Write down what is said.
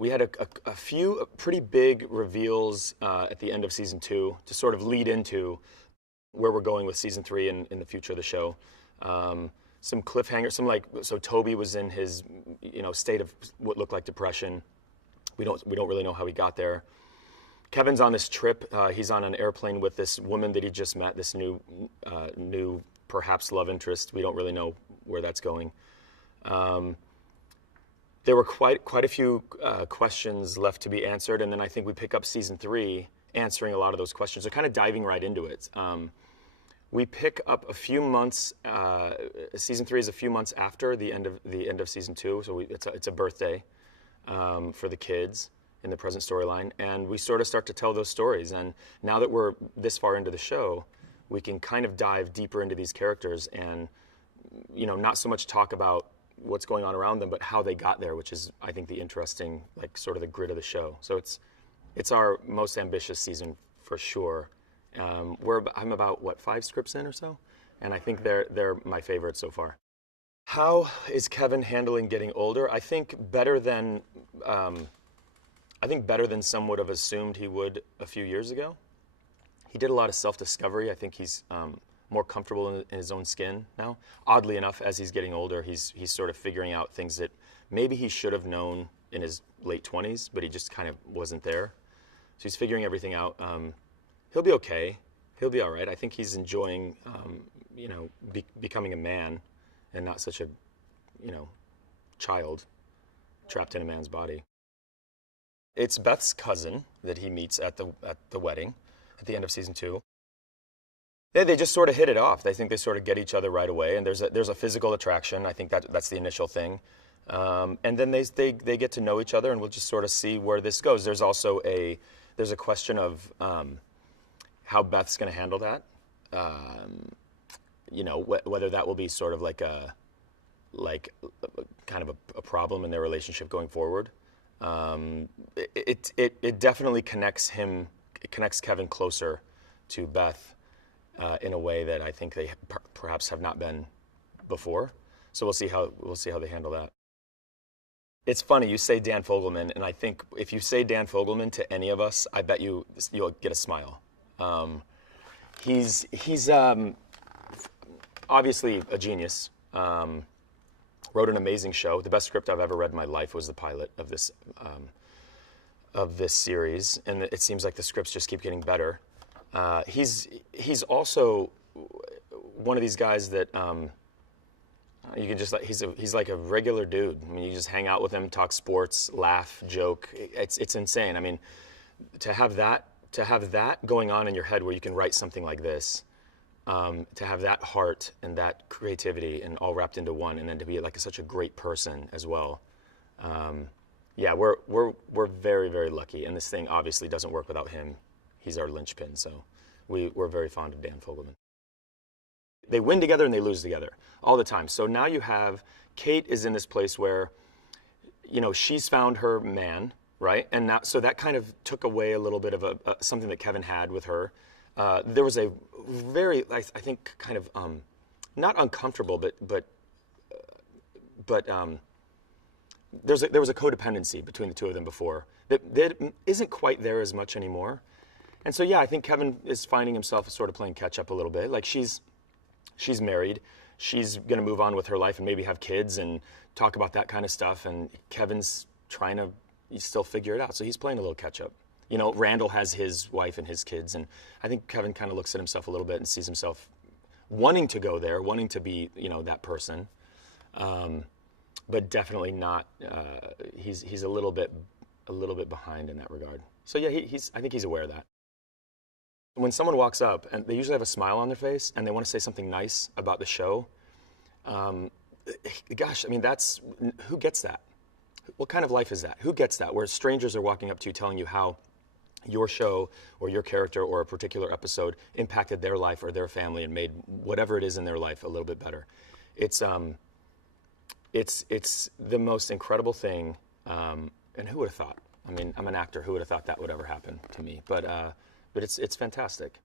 We had a few pretty big reveals at the end of season 2 to sort of lead into where we're going with season 3 and in the future of the show. Some cliffhangers, so Toby was in his state of what looked like depression. We don't really know how he got there. Kevin's on this trip. He's on an airplane with this woman that he just met, this new perhaps love interest. We don't really know where that's going. There were quite a few questions left to be answered, and then I think we pick up season 3 answering a lot of those questions. They're kind of diving right into it. We pick up a few months. Season 3 is a few months after the end of season 2, so it's a birthday for the kids in the present storyline, and we sort of start to tell those stories. And now that we're this far into the show, we can kind of dive deeper into these characters and not so much talk about what's going on around them, but how they got there, which is, I think, the interesting, sort of the grit of the show. So it's our most ambitious season for sure. I'm about, 5 scripts in or so? And I think they're my favorites so far. How is Kevin handling getting older? I think better than some would have assumed he would a few years ago. He did a lot of self-discovery. I think he's more comfortable in his own skin now. Oddly enough, as he's getting older, he's sort of figuring out things that maybe he should have known in his late 20s, but he just kind of wasn't there. So he's figuring everything out. He'll be okay. He'll be all right. I think he's enjoying, becoming a man and not such a, child trapped in a man's body. It's Beth's cousin that he meets at the wedding at the end of season 2. Yeah, they just sort of hit it off. They think they sort of get each other right away, and there's a physical attraction. I think that's the initial thing, and then they get to know each other, and we'll just sort of see where this goes. There's also a question of how Beth's going to handle that. Whether that will be sort of like kind of a problem in their relationship going forward. It definitely connects him. It connects Kevin closer to Beth. In a way that I think they perhaps have not been before. So we'll see how they handle that. It's funny, you say Dan Fogelman, and I think if you say Dan Fogelman to any of us, I bet you'll get a smile. He's obviously a genius. Wrote an amazing show. The best script I've ever read in my life was the pilot of this series, and it seems like the scripts just keep getting better. He's also one of these guys that you can just he's like a regular dude. I mean, you just hang out with him, talk sports, laugh, joke. It's insane. I mean, to have that going on in your head where you can write something like this, to have that heart and that creativity and all wrapped into one, and then to be such a great person as well. Yeah, we're very, very lucky, and this thing obviously doesn't work without him. He's our linchpin, so we're very fond of Dan Fogelman. They win together and they lose together all the time. So now you have, Kate is in this place where, she's found her man, right? And now, so that kind of took away a little bit of something that Kevin had with her. There was a very, I think, kind of not uncomfortable, but there was a codependency between the two of them before that isn't quite there as much anymore. And so, yeah, I think Kevin is finding himself sort of playing catch up a little bit. Like she's married, she's going to move on with her life and maybe have kids and talk about that kind of stuff. And Kevin's trying to still figure it out. So he's playing a little catch up. Randall has his wife and his kids. And I think Kevin kind of looks at himself a little bit and sees himself wanting to go there, wanting to be, that person. But definitely not, he's a little bit behind in that regard. So yeah, I think he's aware of that. When someone walks up, and they usually have a smile on their face, and they want to say something nice about the show, gosh, I mean, who gets that? What kind of life is that? Who gets that? Where strangers are walking up to you telling you how your show or your character or a particular episode impacted their life or their family and made whatever it is in their life a little bit better. It's the most incredible thing, and who would have thought? I mean, I'm an actor. Who would have thought that would ever happen to me? But it's fantastic.